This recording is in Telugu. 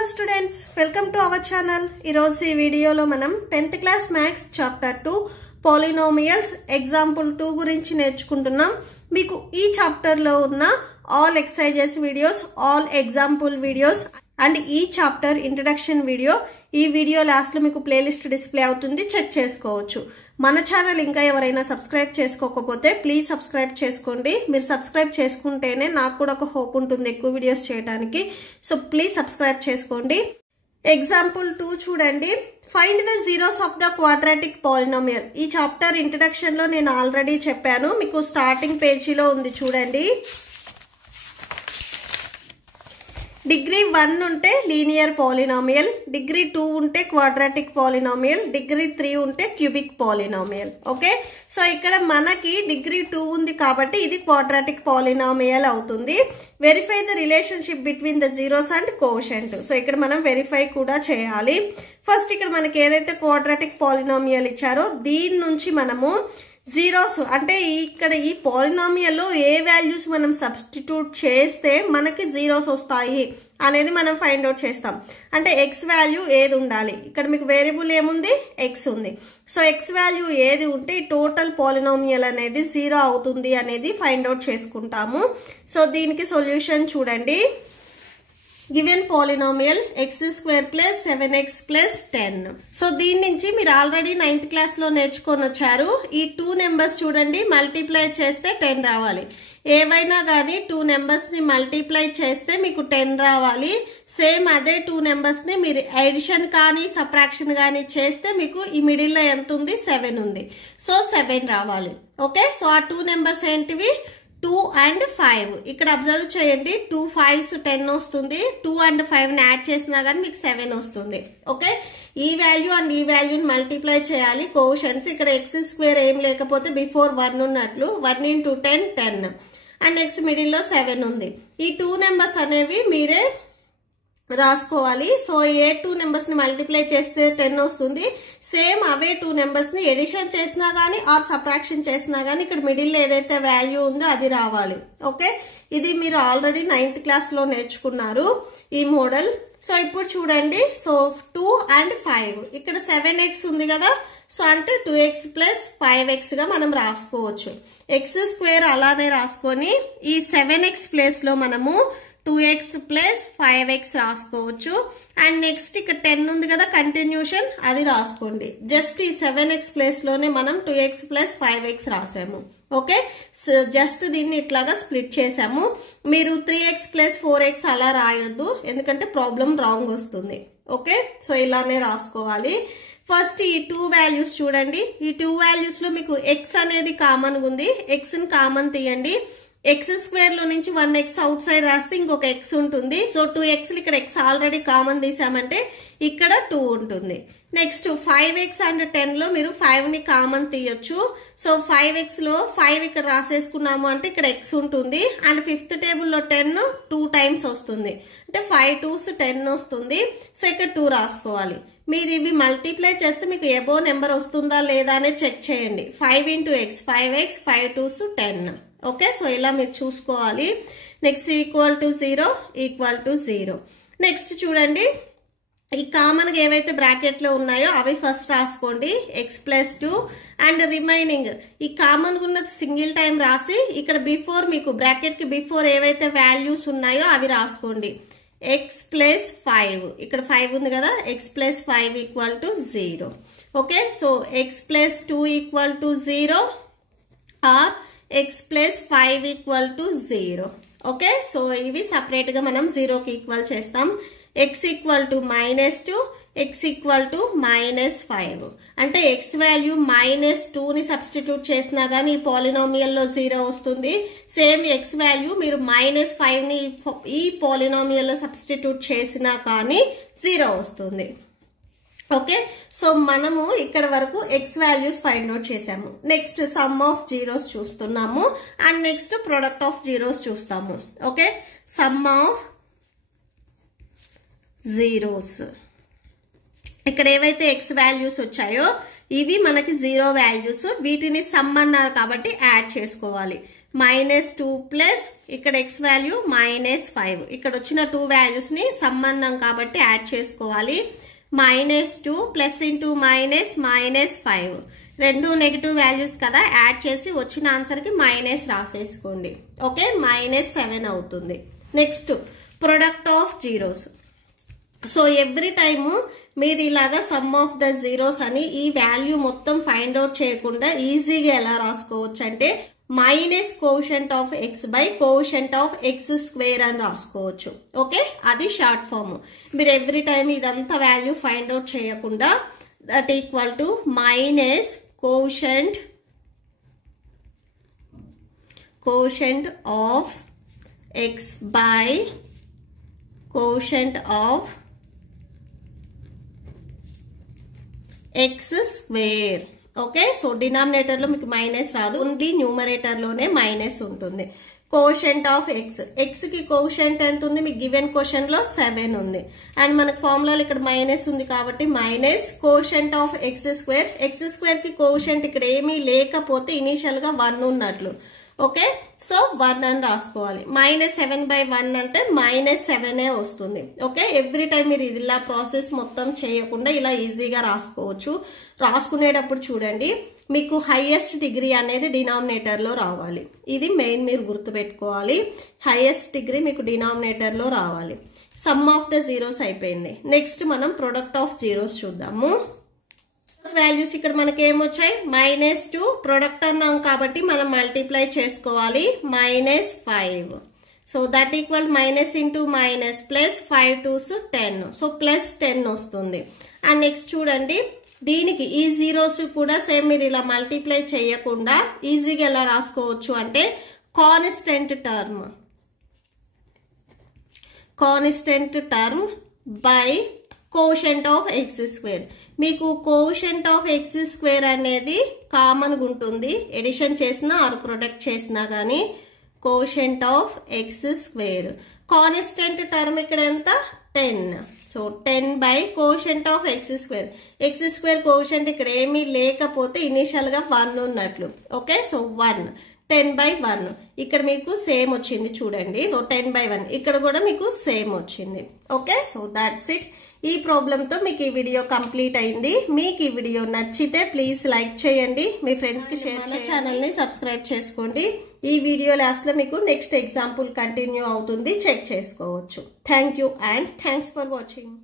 Hello students, welcome to our channel. ఈరోజు ఈ వీడియోలో మనం 10th class maths chapter 2 polynomials example 2 గురించి నేర్చుకుంటున్నాం. మీకు ఈ చాప్టర్ లో ఉన్న all exercises videos, all example videos and ఈ చాప్టర్ ఇంట్రడక్షన్ వీడియో ఈ వీడియో లాస్ట్ లో మీకు ప్లేలిస్ట్ డిస్ప్లే అవుతుంది, చెక్ చేసుకోవచ్చు. మన ఛానల్ ఇంకా ఎవరైనా సబ్స్క్రైబ్ చేసుకోకపోతే ప్లీజ్ సబ్స్క్రైబ్ చేసుకోండి. మీరు సబ్స్క్రైబ్ చేసుకుంటేనే నాకు కూడా ఒక హోప్ ఉంటుంది ఎక్కువ వీడియోస్ చేయడానికి. సో ప్లీజ్ సబ్స్క్రైబ్ చేసుకోండి. ఎగ్జాంపుల్ 2 చూడండి. Find the zeros of the quadratic polynomial. ఈ చాప్టర్ ఇంట్రడక్షన్ లో నేను ఆల్రెడీ చెప్పాను, మీకు స్టార్టింగ్ పేజీలో ఉంది చూడండి. డిగ్రీ 1 ఉంటే లీనియర్ పాలినోమియల్, డిగ్రీ 2 ఉంటే క్వాడ్రాటిక్ పాలినోమియల్, డిగ్రీ 3 ఉంటే క్యూబిక్ పాలినోమియల్. ఓకే, సో ఇక్కడ మనకి డిగ్రీ 2 ఉంది కాబట్టి ఇది క్వాడ్రాటిక్ పాలినోమియల్ అవుతుంది. Verify the relationship between the zeros and quotient. So ఇక్కడ మనం వెరిఫై కూడా చేయాలి. ఫస్ట్ ఇక్కడ మనకి ఏదైతే క్వాడ్రాటిక్ పాలినోమియల్ ఇచ్చారో దీని నుంచి మనము జీరోస్ అంటే ఇక్కడ ఈ పాలినోమియల్ లో ఏ వాల్యూస్ మనం సబ్స్టిట్యూట్ చేస్తే మనకి జీరోస్ వస్తాయి అనేది మనం ఫైండ్ అవుట్ చేస్తాం. అంటే ఎక్స్ వాల్యూ ఏది ఉండాలి, ఇక్కడ మీకు వేరియబుల్ ఏముంది, ఎక్స్ ఉంది. సో ఎక్స్ వాల్యూ ఏది ఉంటే ఈ టోటల్ పాలినోమియల్ అనేది 0 అవుతుంది అనేది ఫైండ్ అవుట్ చేసుకుంటాము. సో దీనికి సొల్యూషన్ చూడండి. Given polynomial x² + 7x + 10. So దీని నుంచి మీరు ఆల్రెడీ 9th క్లాస్ లో నేర్చుకొని వచ్చారు. ఈ 2 నెంబర్స్ చూడండి, మల్టిప్లై చేస్తే 10 రావాలి. ఏవైనా కానీ 2 నెంబర్స్ ని మల్టిప్లై చేస్తే మీకు 10 రావాలి. సేమ్ అదే 2 నెంబర్స్ ని మీరు ఎడిషన్ కానీ సబ్ట్రాక్షన్ కానీ చేస్తే మీకు ఈ మిడిల్ లో ఎంత ఉంది, 7 ఉంది. సో 7 రావాలి. ఓకే, సో ఆ 2 నెంబర్స్ ఏంటివి, 2 and 5. ఇక్కడ అబ్జర్వ్ చేయండి, 2 5s 10 వస్తుంది. 2 and 5 ని యాడ్ చేసినా కానీ మీకు 7 వస్తుంది. ఓకే, ఈ వాల్యూ అండ్ ఈ వాల్యూని మల్టిప్లై చేయాలి. కోషన్స్ ఇక్కడ x² ఏం లేకపోతే బిఫోర్ 1 ఉన్నట్లు 1 × 10 10 అండ్ నెక్స్ట్ మిడిల్ లో 7 ఉంది. ఈ 2 నెంబర్స్ అనేవి మీరే రాసుకోవాలి. సో ఏ 2 నెంబర్స్ ని మల్టిప్లై చేస్తే 10 వస్తుంది. సేమ్ అవే 2 నెంబర్స్ ని ఎడిషన్ చేసినా గానీ ఆర్ సబ్ట్రాక్షన్ చేసినా గానీ ఇక్కడ మిడిల్ లో ఏదైతే వాల్యూ ఉందో అది రావాలి. ఓకే, ఇది మీరు ఆల్రెడీ 9th క్లాస్ లో నేర్చుకున్నారు ఈ మోడల్. సో ఇప్పుడు చూడండి, సో 2 and 5 ఇక్కడ 7x ఉంది కదా, సో అంటే 2x + 5x గా మనం రాసుకోవచ్చు. x² అలానే రాసుకొని ఈ 7x ప్లేస్ లో మనము 2x + 5x రాసుకోవచ్చు. అండ్ నెక్స్ట్ ఇక్కడ 10 ఉంది కదా కంటిన్యూషన్, అది రాసుకోండి. జస్ట్ ఈ 7x ప్లేస్ లోనే మనం 2x + 5x రాసాము. Okay, so just దీన్ని ఇట్లాగా స్ప్లిట్ చేసాము. మీరు 3x + 4x అలా రాయొద్దు, ఎందుకంటే ప్రాబ్లం రాంగ్ వస్తుంది. ఓకే, సో ఇలానే రాసుకోవాలి. ఫస్ట్ ఈ 2 వాల్యూస్ చూడండి. ఈ 2 వాల్యూస్ లో మీకు x అనేది కామన్ ఉంది. x ని కామన్ తీయండి. x² లో నుంచి 1x అవుట్ సైడ్ రాస్తే ఇంకొక x ఉంటుంది. సో 2x ఇక్కడ x ఆల్రెడీ కామన్ తీసామంటే ఇక్కడ 2 ఉంటుంది. నెక్స్ట్ 5x అండ్ 10 లో మీరు 5 ని కామన్ తీయొచ్చు. సో 5x లో 5 ఇక్కడ రాసేసుకున్నాము అంటే ఇక్కడ x ఉంటుంది. అండ్ 5th టేబుల్ లో 10 2 టైమ్స్ వస్తుంది, అంటే 5 2s 10 వస్తుంది. సో ఇక్కడ 2 రాసుకోవాలి. మీరు ఇవి మల్టిప్లై చేస్తే మీకు ఎబో నెంబర్ వస్తుందా లేదా అనేది చెక్ చేయండి. 5 × x 5x 5 2s 10. Okay, so ఇలా మీరు చూసుకోవాలి. నెక్స్ట్ = 0 నెక్స్ట్ చూడండి, ఈ కామన్ గా ఏవైతే బ్రాకెట్ లో ఉన్నాయో అవి ఫస్ట్ రాసుకోండి. x + 2 అండ్ రిమైనింగ్ ఈ కామన్ గా ఉన్న సింగిల్ టైం రాసి ఇక్కడ బిఫోర్ మీకు బ్రాకెట్ కి బిఫోర్ ఏవైతే వాల్యూస్ ఉన్నాయో అవి రాసుకోండి. x + 5 ఇక్కడ 5 ఉంది కదా, x + 5 = 0. Okay, so x + 2 = 0 or x + 5 = 0. Okay, so ఇవి సపరేట్ గా మనం 0కి ఈక్వల్ చేస్తాం. x = -2, x = -5 అంటే x వాల్యూ -2 ని సబ్స్టిట్యూట్ చేసినా గానీ ఈ పాలినోమియల్ లో 0 వస్తుంది. సేమ్ x వాల్యూ మీరు -5 ని ఈ పాలినోమియల్ లో సబ్స్టిట్యూట్ చేసినా కానీ 0 వస్తుంది. ఓకే, సో మనము ఇక్కడ వరకు x వాల్యూస్ ఫైండ్ అవుట్ చేసాము. నెక్స్ట్ సమ్ ఆఫ్ జీరోస్ చూస్తున్నాము and next product of zeros చూస్తాము. ఓకే, సమ్ ఆఫ్ జీరోస్ ఇక్కడ ఏవైతే x వాల్యూస్ వచ్చాయో ఇవి మనకి 0 వాల్యూస్, వీటిని సమ్ అన్నారు కాబట్టి యాడ్ చేసుకోవాలి. -2 ప్లస్ ఇక్కడ x వాల్యూ -5. ఇక్కడ వచ్చిన 2 వాల్యూస్ని సమ్మన్నాం కాబట్టి యాడ్ చేసుకోవాలి. -2 ప్లస్ ఇంటూ -5 రెండు నెగిటివ్ వాల్యూస్ కదా, యాడ్ చేసి వచ్చిన ఆన్సర్కి మైనస్ రాసేసుకోండి. ఓకే, -7 అవుతుంది. Next product of zeros. So every time మీరు ఇలాగా సమ్ ఆఫ్ ద జీరోస్ అని ఈ వాల్యూ మొత్తం ఫైండ్ అవుట్ చేయకుండా ఈజీగా ఎలా రాసుకోవచ్చు అంటే minus quotient of x by quotient of x square అని రాసుకోవచ్చు. ఓకే, అది షార్ట్ ఫామ్. మీరు ఎవ్రీ టైమ్ ఇదంతా వాల్యూ ఫైండ్ అవుట్ చేయకుండా that equal to minus quotient of x by quotient of x square. Okay, so డినామినేటర్లో మీకు మైనస్ రాదు, ఓన్లీ న్యూమరేటర్లోనే మైనస్ ఉంటుంది. కోషంట్ ఆఫ్ ఎక్స్, ఎక్స్కి కోషంట్ ఎంత ఉంది మీకు గివెన్ క్వశ్చన్లో 7 ఉంది. అండ్ మనకు ఫార్ములాలో ఇక్కడ మైనస్ ఉంది కాబట్టి minus quotient of x square. X స్క్వేర్కి కోషంట్ ఇక్కడ ఏమీ లేకపోతే ఇనీషియల్గా 1 ఉన్నట్లు. ఓకే, సో 1 అని రాసుకోవాలి. -7/1 అంటే -7 వస్తుంది. ఓకే, ఎవ్రీ టైం మీరు ఇలా ప్రాసెస్ మొత్తం చేయకుండా ఇలా ఈజీగా రాసుకోవచ్చు. రాసుకునేటప్పుడు చూడండి మీకు హైయెస్ట్ డిగ్రీ అనేది డినామినేటర్లో రావాలి. ఇది మెయిన్ మీరు గుర్తుపెట్టుకోవాలి. హైయెస్ట్ డిగ్రీ మీకు డినామినేటర్లో రావాలి. సమ్ ఆఫ్ ద జీరోస్ అయిపోయింది. నెక్స్ట్ మనం ప్రొడక్ట్ ఆఫ్ జీరోస్ చూద్దాము. వాల్యూస్ ఇక్కడ మనకి ఏమొచ్చాయి -2 ప్రొడక్ట్ అన్నాం కాబట్టి మనం మల్టిప్లై చేసుకోవాలి -5. So that equal minus into minus plus 5 2s 10. So +10 వస్తుంది. అండ్ నెక్స్ట్ చూడండి దీనికి ఈ జీరోస్ కూడా సేమ్ మీరు ఇలా మల్టిప్లై చేయకుండా ఈజీగా ఎలా రాసుకోవచ్చు అంటే constant term by quotient of x square. మీకు కోషంట్ ఆఫ్ ఎక్స్ స్క్వేర్ అనేది కామన్గా ఉంటుంది, ఎడిషన్ చేసినా ఆర్ ప్రొడక్ట్ చేసినా కానీ quotient of x square. Constant term ఇక్కడ ఎంత 10. So 10 by quotient of x square. X square quotient ఇక్కడ ఏమీ లేకపోతే ఇనీషియల్గా 1 ఉన్నట్లు. ఓకే, సో 1 10/1 ఇక్కడ మీకు సేమ్ వచ్చింది చూడండి. సో 10/1 ఇక్కడ కూడా మీకు సేమ్ వచ్చింది. Okay, so that's it. ఈ ప్రాబ్లంతో మీకు ఈ వీడియో కంప్లీట్ అయింది. మీకు ఈ వీడియో నచ్చితే ప్లీజ్ లైక్ చేయండి, మీ ఫ్రెండ్స్కి షేర్ చేయండి, ఛానల్ని సబ్స్క్రైబ్ చేసుకోండి. ఈ వీడియో లాస్ట్లో మీకు నెక్స్ట్ ఎగ్జాంపుల్ కంటిన్యూ అవుతుంది, చెక్ చేసుకోవచ్చు. Thank you and thanks for watching.